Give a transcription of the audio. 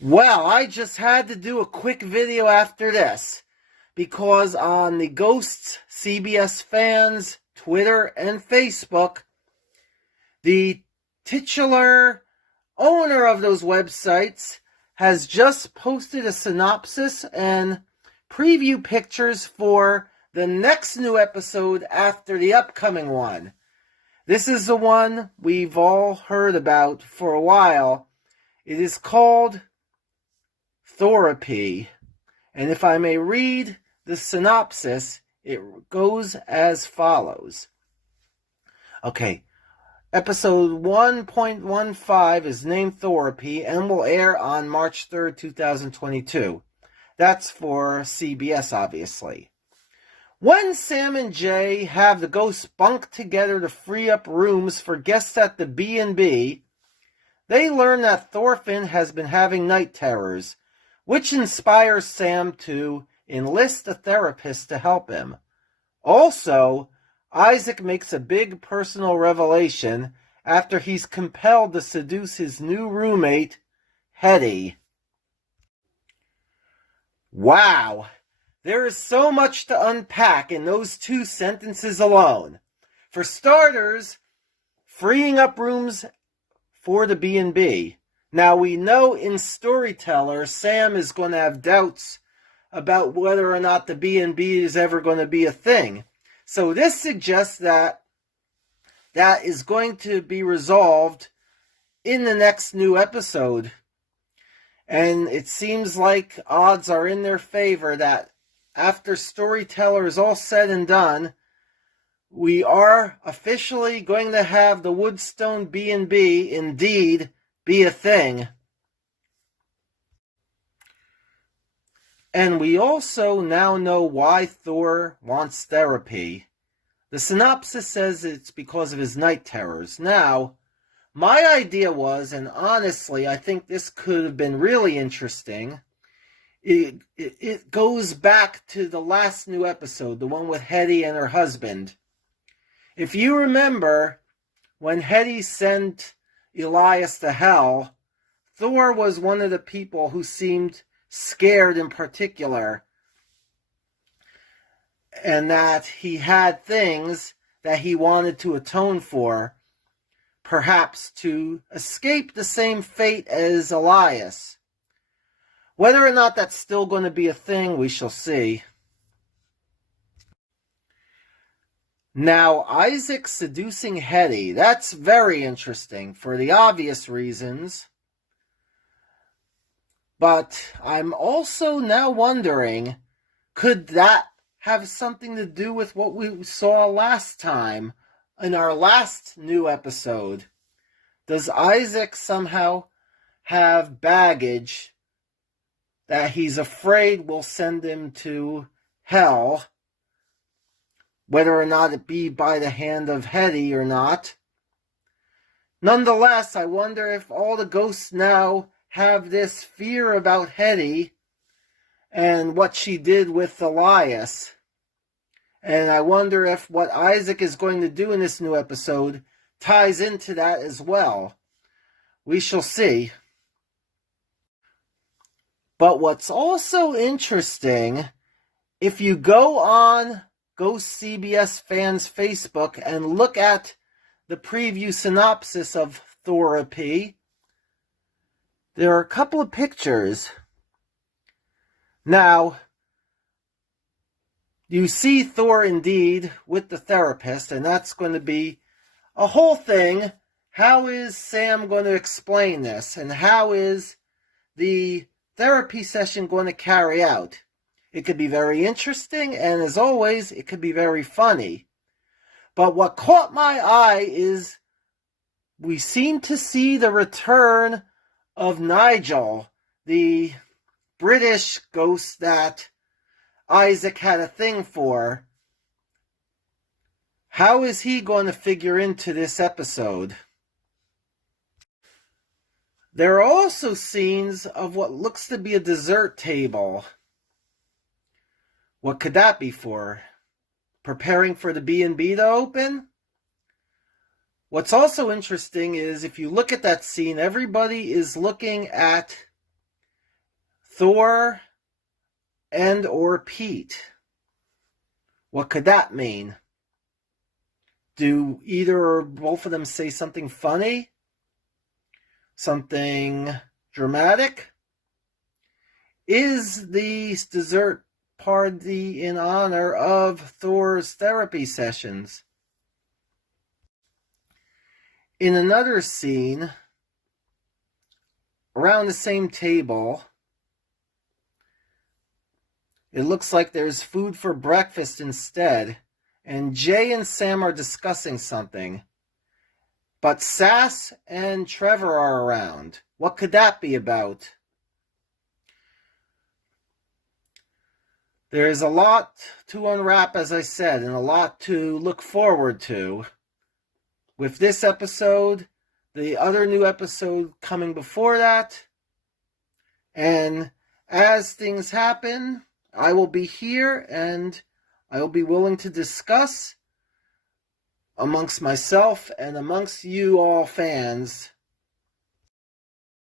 Well, I just had to do a quick video after this because on the Ghosts CBS fans Twitter and Facebook, the titular owner of those websites has just posted a synopsis and preview pictures for the next new episode after the upcoming one. This is the one we've all heard about for a while. It is called Thorapy, and if I may read the synopsis, it goes as follows. Okay, episode 1.15 is named Thorapy and will air on March 3rd, 2022. That's for CBS, obviously. When Sam and Jay have the ghosts bunk together to free up rooms for guests at the B&B, they learn that Thorfinn has been having night terrors, which inspires Sam to enlist a therapist to help him. Also, Isaac makes a big personal revelation after he's compelled to seduce his new roommate, Hetty. Wow, there is so much to unpack in those two sentences alone. For starters, freeing up rooms for the B&B. Now, we know in Storyteller, Sam is going to have doubts about whether or not the B&B is ever going to be a thing. So this suggests that that is going to be resolved in the next new episode. And it seems like odds are in their favor that after Storyteller is all said and done, we are officially going to have the Woodstone B&B indeed be a thing. And we also now know why Thor wants therapy. The synopsis says it's because of his night terrors. Now, my idea was, and honestly, I think this could have been really interesting. It goes back to the last new episode, the one with Hetty and her husband. If you remember, when Hetty sent Elias to hell, Thor was one of the people who seemed scared in particular, and that he had things that he wanted to atone for, perhaps to escape the same fate as Elias. Whether or not that's still going to be a thing, we shall see. Now, Isaac seducing Hetty, that's very interesting for the obvious reasons. But I'm also now wondering, could that have something to do with what we saw last time in our last new episode? Does Isaac somehow have baggage that he's afraid will send him to hell, whether or not it be by the hand of Hetty or not? Nonetheless, I wonder if all the ghosts now have this fear about Hetty and what she did with Elias. And I wonder if what Isaac is going to do in this new episode ties into that as well. We shall see. But what's also interesting, if you go on Ghost CBS Fans Facebook and look at the preview synopsis of Thorapy, there are a couple of pictures. Now, you see Thor indeed with the therapist, and that's going to be a whole thing. How is Sam going to explain this? And how is the therapy session going to carry out? It could be very interesting, and as always, it could be very funny. But what caught my eye is we seem to see the return of Nigel, the British ghost that Isaac had a thing for. How is he going to figure into this episode? There are also scenes of what looks to be a dessert table. What could that be for? Preparing for the B&B to open? What's also interesting is if you look at that scene, everybody is looking at Thor and or Pete. What could that mean? Do either or both of them say something funny? Something dramatic? Is the dessert party in honor of Thor's therapy sessions? In another scene, around the same table, it looks like there's food for breakfast instead, and Jay and Sam are discussing something. But Sass and Trevor are around. What could that be about? There's a lot to unwrap, as I said, and a lot to look forward to. With this episode, the other new episode coming before that, and as things happen, I will be here and I will be willing to discuss amongst myself and amongst you all fans